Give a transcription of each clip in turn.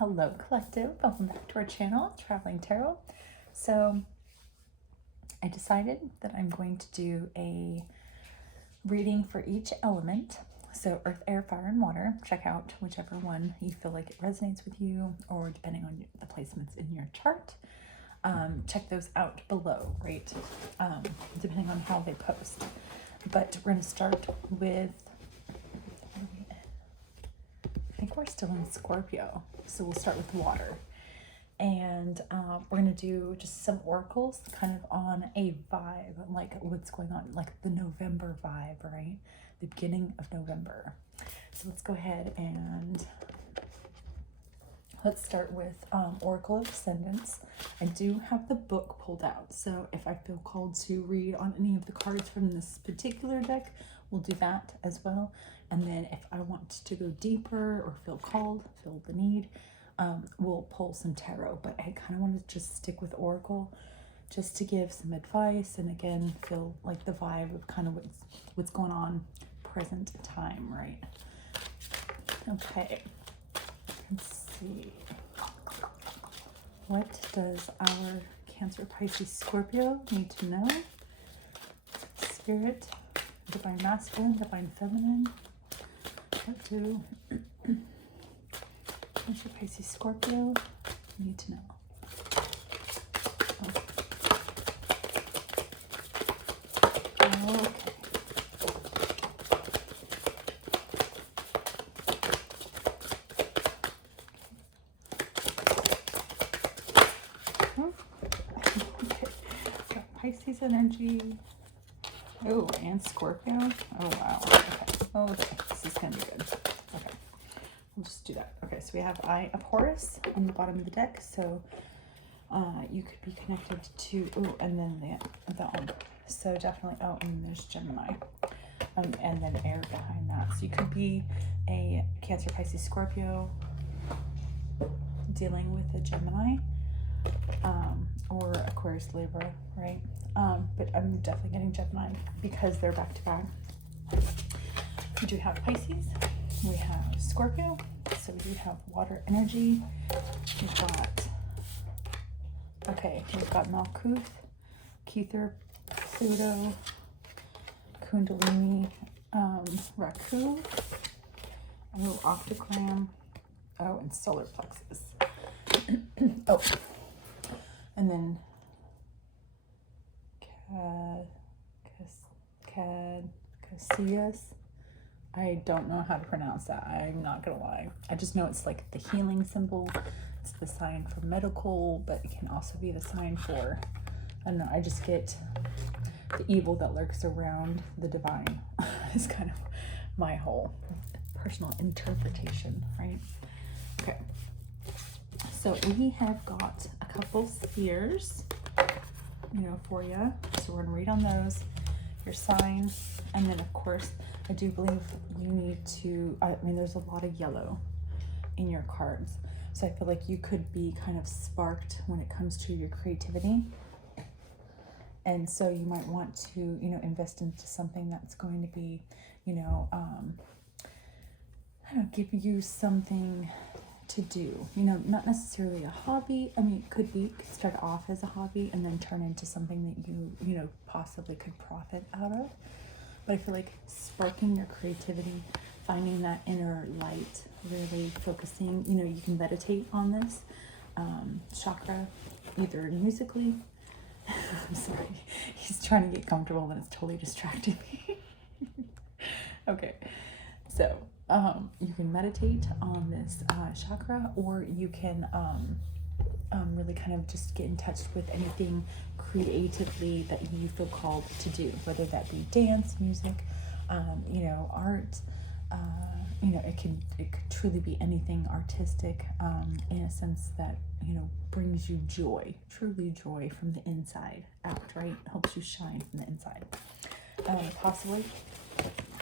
Hello collective, welcome back to our channel, Traveling Tarot. So I decided that I'm going to do a reading for each element. So earth, air, fire, and water. Check out whichever one you feel like it resonates with you, or depending on the placements in your chart. Check those out below, right? Depending on how they post. But we're going to start with, I think we're still in Scorpio. So we'll start with water. And we're going to do just some oracles kind of on a vibe, like what's going on, like the November vibe, right? The beginning of November. So let's go ahead and let's start with Oracle of Ascendants. I do have the book pulled out, so if I feel called to read on any of the cards from this particular deck, we'll do that as well. And then if I want to go deeper or feel called, feel the need, we'll pull some tarot. But I kind of want to just stick with Oracle just to give some advice and again feel like the vibe of kind of what's going on present time, right? Okay, let's see. What does our Cancer, Pisces, Scorpio need to know? Spirit, divine masculine, divine feminine. What do Cancer, Pisces, Scorpio need to know? Okay. Okay. Got Pisces energy. Oh, and Scorpio. Oh wow. Okay, this is gonna be good. Okay, we'll just do that. Okay, so we have Eye of Horus on the bottom of the deck. So you could be connected to, oh, and then the so definitely, oh, and there's Gemini, and then air behind that. So you could be a Cancer, Pisces, Scorpio dealing with a Gemini, or Aquarius, Libra, right? But I'm definitely getting Gemini because they're back to back. We do have Pisces, we have Scorpio, so we do have water energy. We've got, okay, we've got Malkuth, Kether, Pluto, Kundalini, Raku, oh, Octagram, oh, and solar plexus. Oh, and then Casillas. I don't know how to pronounce that. I'm not gonna lie. I just know it's like the healing symbol. It's the sign for medical, but it can also be the sign for, I don't know, I just get the evil that lurks around the divine. Is kind of my whole personal interpretation, right? Okay. So we have got a couple spheres, you know, for you. So we're gonna read on those, your sign, and then of course, I do believe you need to, I mean, there's a lot of yellow in your cards. So I feel like you could be kind of sparked when it comes to your creativity. And so you might want to, you know, invest into something that's going to be, you know, I don't know, give you something to do, you know, not necessarily a hobby. I mean, it could start off as a hobby and then turn into something that you know, possibly could profit out of. But I feel like sparking your creativity, finding that inner light, really focusing, you know, you can meditate on this chakra, either musically. I'm sorry, he's trying to get comfortable and it's totally distracting me. Okay, so you can meditate on this chakra, or you can really kind of just get in touch with anything creatively that you feel called to do, whether that be dance, music, you know, art, you know, it could truly be anything artistic, in a sense that, you know, brings you joy, truly joy from the inside out, right? Helps you shine from the inside. Possibly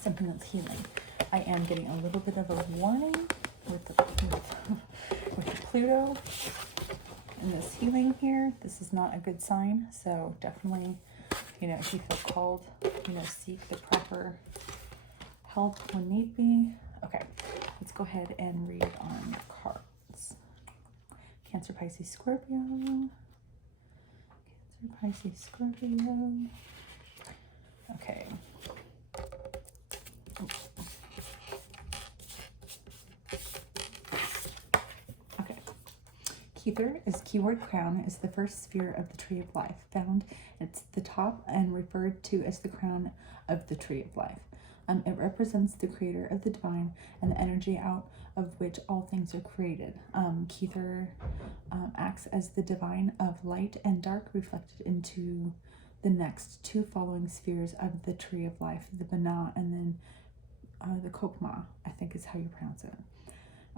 something that's healing. I am getting a little bit of a warning with the Pluto and this healing here. This is not a good sign, so definitely, you know, if you feel called, you know, seek the proper help when need be. Okay, let's go ahead and read on the cards. Cancer, Pisces, Scorpio. Cancer, Pisces, Scorpio. Okay. Okay. Kether is keyword crown, is the first sphere of the tree of life, found at the top and referred to as the crown of the tree of life. It represents the creator of the divine and the energy out of which all things are created. Kether acts as the divine of light and dark reflected into the next two following spheres of the tree of life, the Bana and then the Kokma, I think is how you pronounce it.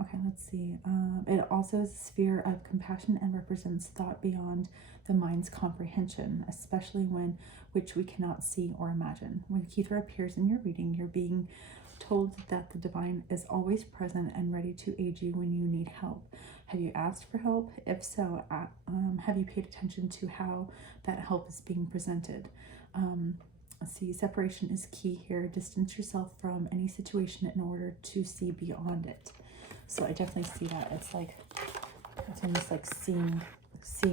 Okay, let's see. It also is a sphere of compassion and represents thought beyond the mind's comprehension, especially which we cannot see or imagine. When Kether appears in your reading, you're being told that the divine is always present and ready to aid you when you need help. Have you asked for help? If so, have you paid attention to how that help is being presented? Let's see, separation is key here. Distance yourself from any situation in order to see beyond it. So I definitely see that. It's almost like seeing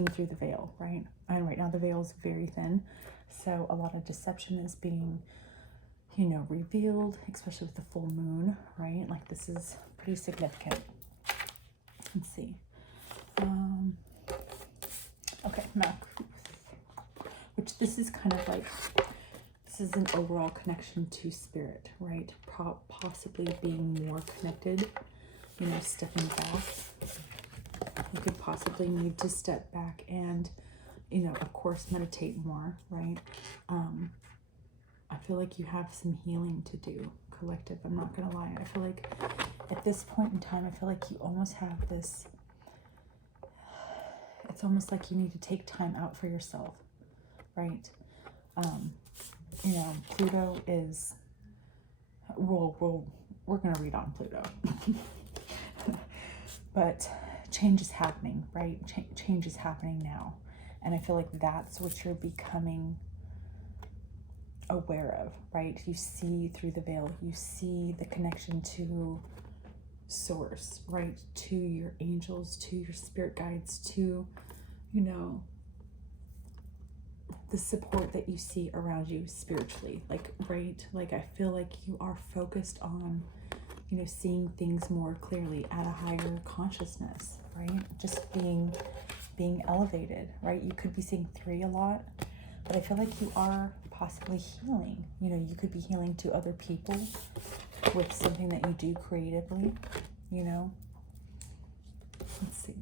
through the veil, right? And right now the veil is very thin. So a lot of deception is being, revealed, especially with the full moon, right? Like this is pretty significant. Let's see. Okay, Malkuth, which this is kind of like, this is an overall connection to spirit, right? Possibly being more connected, stepping back. You could possibly need to step back and, of course, meditate more, right? I feel like you have some healing to do, collective. I'm not going to lie. I feel like at this point in time, I feel like you almost have this, it's almost like you need to take time out for yourself, right? Pluto is, we're going to read on Pluto. But change is happening, right? Change is happening now. And I feel like that's what you're becoming aware of, right? You see through the veil. You see the connection to source, right? To your angels, to your spirit guides, to, the support that you see around you spiritually. Like, right? Like, I feel like you are focused on, seeing things more clearly at a higher consciousness, right? Just being elevated, right? You could be seeing 3 a lot, but I feel like you are possibly healing. You could be healing to other people with something that you do creatively, Let's see.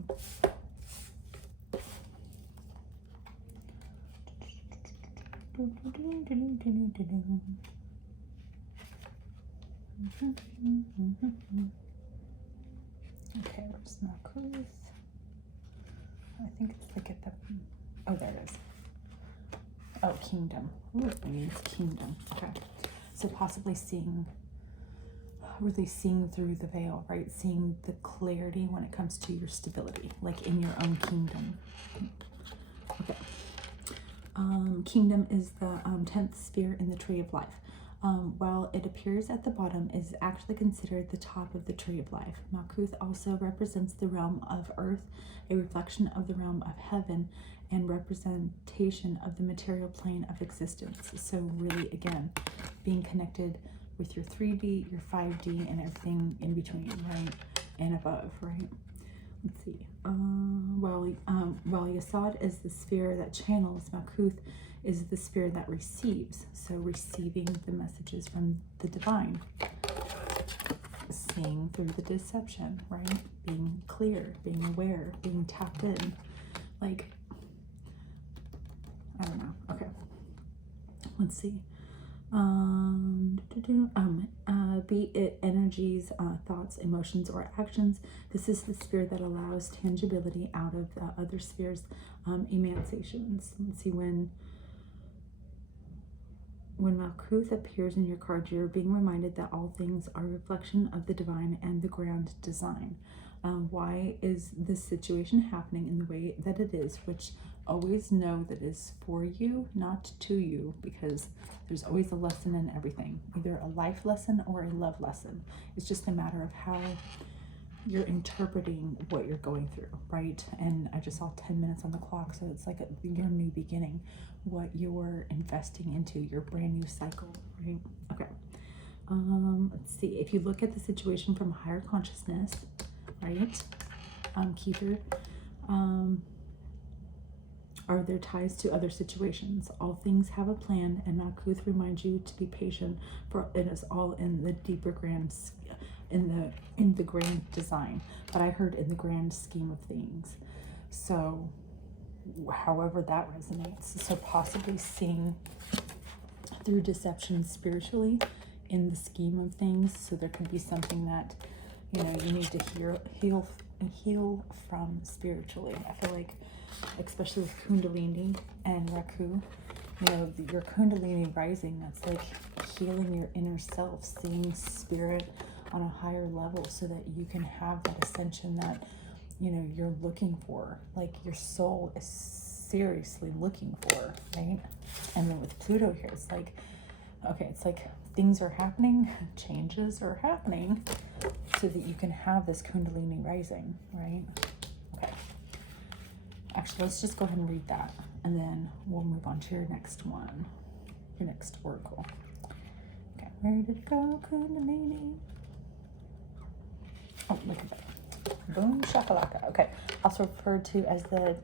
Okay, where's Malkuth? I think it's like at the, oh, there it is. Oh, kingdom. Ooh, it means kingdom. Okay. So possibly really seeing through the veil, right? Seeing the clarity when it comes to your stability, like in your own kingdom. Okay. Kingdom is the 10th sphere in the tree of life. While it appears at the bottom, is actually considered the top of the tree of life. Malkuth also represents the realm of earth, a reflection of the realm of heaven, and representation of the material plane of existence. So really, again, being connected with your 3D, your 5D, and everything in between, right? And above, right? Let's see. While Yasod is the sphere that channels, Malkuth is the sphere that receives. So receiving the messages from the divine. Seeing through the deception, right? Being clear, being aware, being tapped in. Like, I don't know. Okay. Let's see. Be it energies, thoughts, emotions, or actions, this is the sphere that allows tangibility out of the other spheres, emanations. Let's see, when Malkuth appears in your card, you're being reminded that all things are a reflection of the divine and the grand design. Why is this situation happening in the way that it is, which always know that is for you, not to you, because there's always a lesson in everything, either a life lesson or a love lesson. It's just a matter of how you're interpreting what you're going through, right? And I just saw 10 minutes on the clock, so it's like your new beginning, what you're investing into, your brand new cycle, right? Okay. Let's see. If you look at the situation from higher consciousness, right? Keeper, are there ties to other situations? All things have a plan, and Nakuth reminds you to be patient, for it is all in the deeper grand, in the grand design. But I heard in the grand scheme of things. So, however that resonates. So possibly seeing through deception spiritually in the scheme of things. So there could be something that, you know, you need to heal from spiritually. I feel like, especially with Kundalini and Raku, you know, your Kundalini rising, that's like healing your inner self, seeing spirit on a higher level so that you can have that ascension that, you know, you're looking for, like your soul is seriously looking for, right? And then with Pluto here, it's like, okay, it's like things are happening, changes are happening so that you can have this Kundalini rising, right? Okay. Actually, let's just go ahead and read that, and then we'll move on to your next one, your next oracle. Okay, where did it go, Kundalini? Oh, look at that. Boom shakalaka. Okay, also referred to as the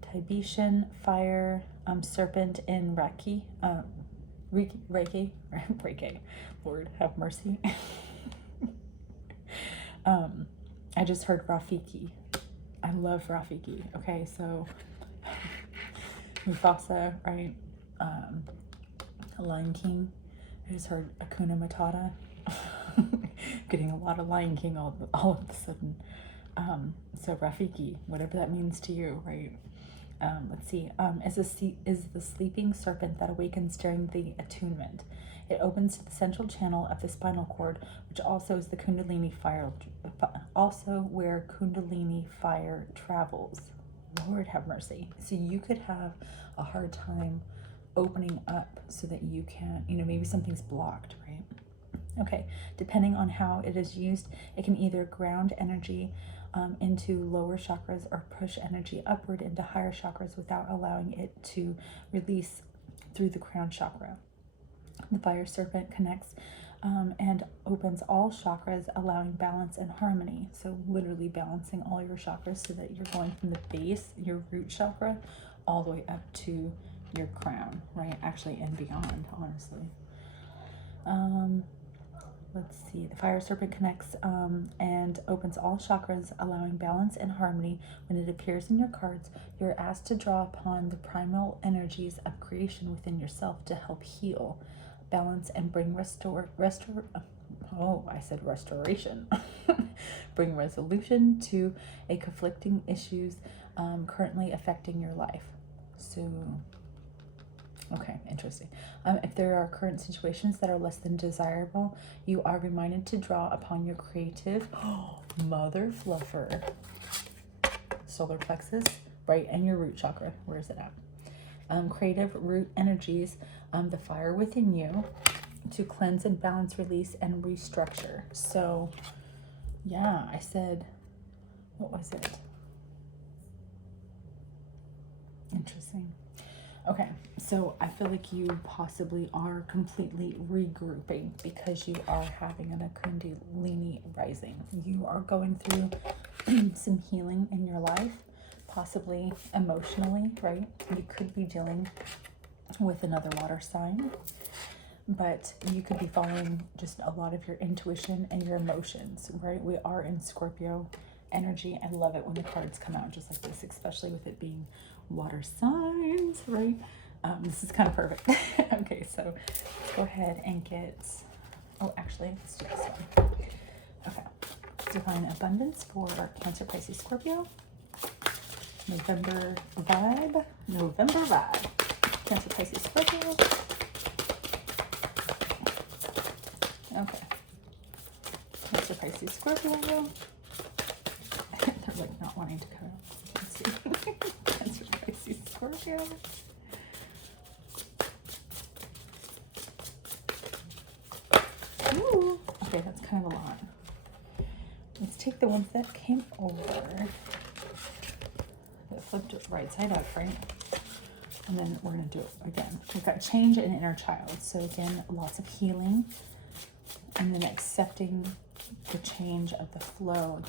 Tibetan fire serpent in Reiki. Reiki. Lord have mercy. I just heard Rafiki. I love Rafiki. Okay, so Mufasa, right? Lion King. I just heard Hakuna Matata. Getting a lot of Lion King all of a sudden. So Rafiki, whatever that means to you, right? Let's see. Is the sleeping serpent that awakens during the attunement. It opens to the central channel of the spinal cord, which also is the Kundalini fire, also where Kundalini fire travels. Lord have mercy. So you could have a hard time opening up so that you can, you know, maybe something's blocked, right? Okay, depending on how it is used, it can either ground energy into lower chakras or push energy upward into higher chakras without allowing it to release through the crown chakra. The fire serpent connects and opens all chakras, allowing balance and harmony. So literally balancing all your chakras so that you're going from the base, your root chakra, all the way up to your crown, right? Actually, and beyond, honestly. Let's see. The fire serpent connects and opens all chakras, allowing balance and harmony. When it appears in your cards, you're asked to draw upon the primal energies of creation within yourself to help heal, balance, and bring restoration. Bring resolution to a conflicting issues currently affecting your life. So, okay, interesting. If there are current situations that are less than desirable, you are reminded to draw upon your creative mother fluffer solar plexus, right, and your root chakra. Where is it at? Creative root energies, the fire within you, to cleanse and balance, release, and restructure. So, yeah, I said, what was it? Interesting. Okay, so I feel like you possibly are completely regrouping because you are having an Kundalini rising. You are going through some healing in your life, possibly emotionally, right? You could be dealing with another water sign, but you could be following just a lot of your intuition and your emotions, right? We are in Scorpio energy. I love it when the cards come out just like this, especially with it being water signs, right? This is kind of perfect. Okay, so let's go ahead and get, oh, actually, let's do this one. Okay, divine abundance for Cancer, Pisces, Scorpio. November vibe. Cancer, Pisces, Scorpio. Okay. Cancer, Pisces, Scorpio. They're like not wanting to come out. Let's see. Cancer, Pisces, Scorpio. Ooh. Okay, that's kind of a lot. Let's take the ones that came over. It flipped it right side up, right? And then we're going to do it again. We've got change and inner child. So again, lots of healing. And then accepting the change of the flow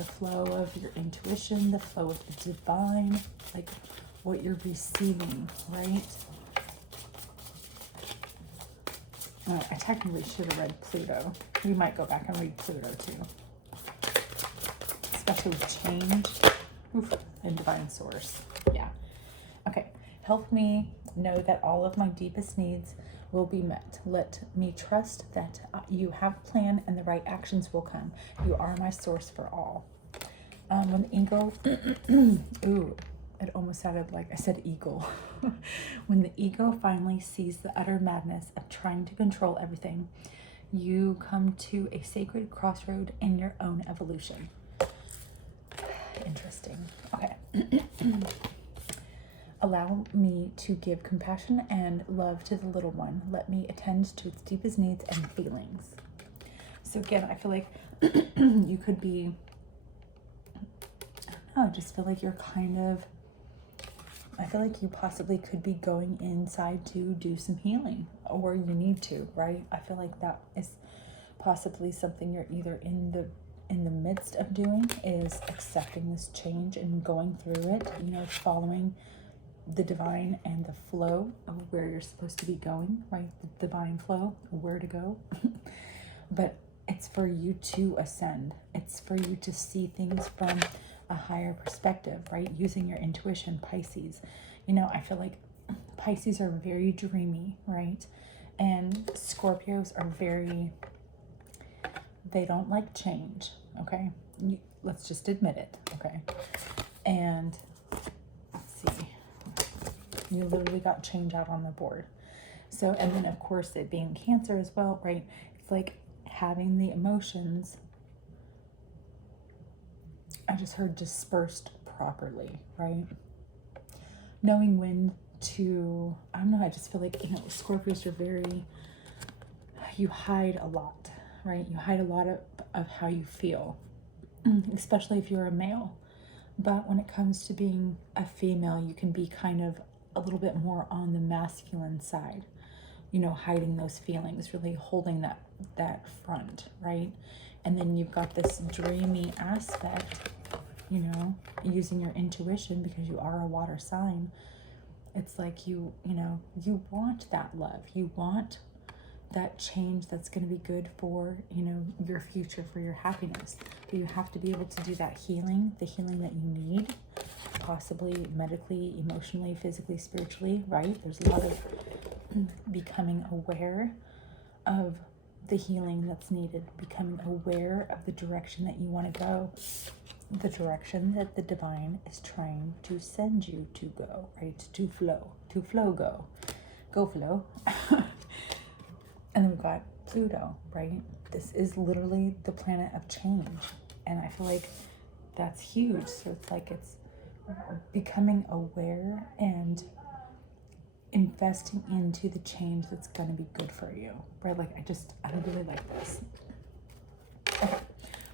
of your intuition, the flow of the divine, like what you're receiving, right? I technically should have read Pluto. We might go back and read Pluto too. Especially with change. Oof, and divine source. Yeah. Okay. Help me know that all of my deepest needs will be met. Let me trust that you have a plan and the right actions will come. You are my source for all. When the ego, ooh, it almost sounded like I said eagle. When the ego finally sees the utter madness of trying to control everything, you come to a sacred crossroad in your own evolution. Interesting. Okay. Allow me to give compassion and love to the little one. Let me attend to its deepest needs and feelings. So again, I feel like you could be, I don't know, I just feel like you're kind of, I feel like you possibly could be going inside to do some healing, or you need to, right? I feel like that is possibly something you're either in the midst of doing, is accepting this change and going through it, you know, following the divine and the flow of where you're supposed to be going, right? The divine flow, where to go. But it's for you to ascend. It's for you to see things from a higher perspective, right? Using your intuition, Pisces. You know, I feel like Pisces are very dreamy, right? And Scorpios are very, they don't like change, okay? Let's just admit it, okay? And let's see. You literally got change out on the board. So, and then of course it being Cancer as well, right? It's like having the emotions, I just heard dispersed properly, right? Knowing when to, I don't know, I just feel like, you know, Scorpios are very, you hide a lot, right? You hide a lot of how you feel, especially if you're a male. But when it comes to being a female, you can be kind of a little bit more on the masculine side, you know, hiding those feelings, really holding that front, right? And then you've got this dreamy aspect, you know, using your intuition because you are a water sign. It's like you know, you want that love. You want that change that's going to be good for, you know, your future, for your happiness. But you have to be able to do that healing, the healing that you need, possibly medically, emotionally, physically, spiritually, right? There's a lot of becoming aware of the healing that's needed, becoming aware of the direction that you want to go, the direction that the divine is trying to send you to go, right? To flow, go flow. And then we've got Pluto, right? This is literally the planet of change. And I feel like that's huge. So it's like it's becoming aware and investing into the change that's going to be good for you, right? Like I really like this. Okay,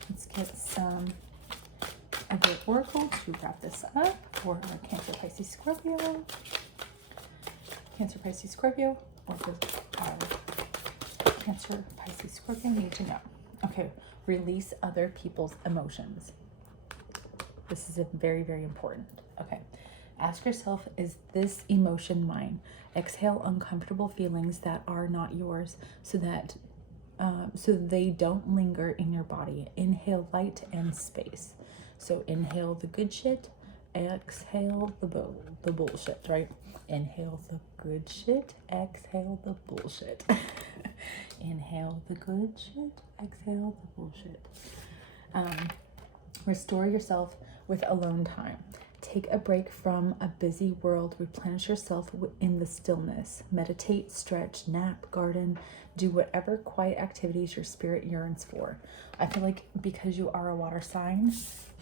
let's get some of the oracle to wrap this up for our Cancer, Pisces, Scorpio. Cancer, Pisces, Scorpio, or for Cancer, Pisces, Scorpio need to know. Okay, release other people's emotions. This is very, very important. Okay, ask yourself, is this emotion mine? Exhale uncomfortable feelings that are not yours so that so they don't linger in your body. Inhale light and space. So inhale the good shit, exhale the bullshit, right? Inhale the good shit, exhale the bullshit. Inhale the good shit, exhale the bullshit. Restore yourself with alone time. Take a break from a busy world. Replenish yourself in the stillness. Meditate, stretch, nap, garden. Do whatever quiet activities your spirit yearns for. I feel like because you are a water sign,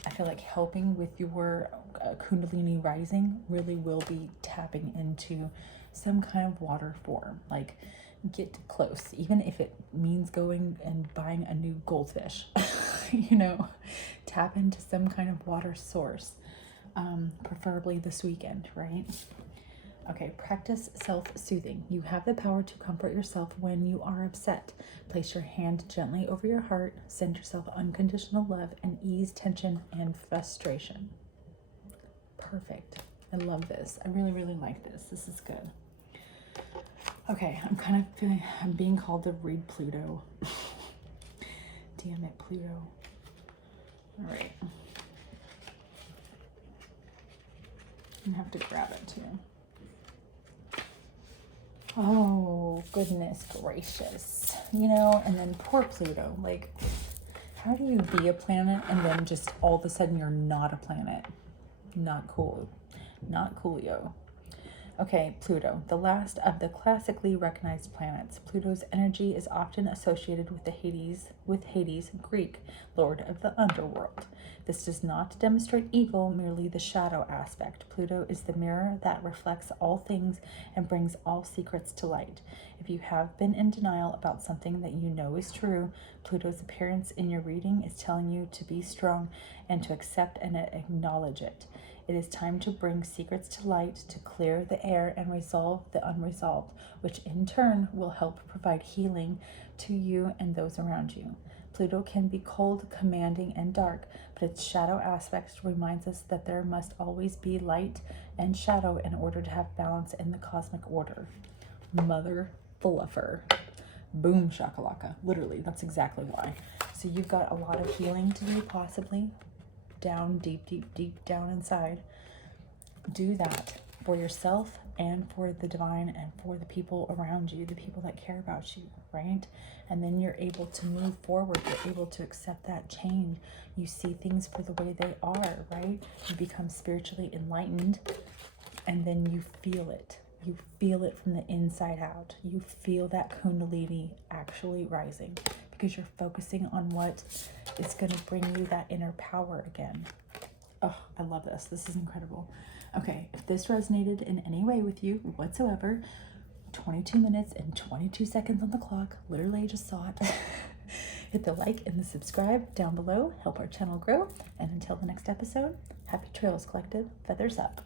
I feel like helping with your Kundalini rising really will be tapping into some kind of water form. Like, get close, even if it means going and buying a new goldfish. You know, Tap into some kind of water source, preferably this weekend, right? Okay, practice self-soothing. You have the power to comfort yourself when you are upset. Place your hand gently over your heart, send yourself unconditional love, and ease tension and frustration. Perfect. I love this. I really, really like this. This is good. Okay, I'm kind of feeling, I'm being called to read Pluto. Damn it, Pluto. All right. I'm gonna have to grab it too. Oh, goodness gracious. You know, and then poor Pluto. Like, how do you be a planet and then just all of a sudden you're not a planet? Not cool. Not coolio. Okay, Pluto, the last of the classically recognized planets. Pluto's energy is often associated with Hades, Greek, lord of the underworld. This does not demonstrate evil, merely the shadow aspect. Pluto is the mirror that reflects all things and brings all secrets to light. If you have been in denial about something that you know is true, Pluto's appearance in your reading is telling you to be strong and to accept and acknowledge it. It is time to bring secrets to light, to clear the air and resolve the unresolved, which in turn will help provide healing to you and those around you. Pluto can be cold, commanding, and dark, but its shadow aspect reminds us that there must always be light and shadow in order to have balance in the cosmic order. Mother fluffer. Boom shakalaka. Literally, that's exactly why. So you've got a lot of healing to do, possibly. Down, deep, deep, deep down inside. Do that for yourself and for the divine and for the people around you, the people that care about you, right? And then you're able to move forward. You're able to accept that change. You see things for the way they are, right? You become spiritually enlightened, and then you feel it. You feel it from the inside out. You feel that kundalini actually rising because you're focusing on what is going to bring you that inner power again. Oh, I love this. This is incredible. Okay, if this resonated in any way with you whatsoever, 22 minutes and 22 seconds on the clock. Literally, I just saw it. Hit the like and the subscribe down below. Help our channel grow. And until the next episode, happy trails, collective. Feathers up.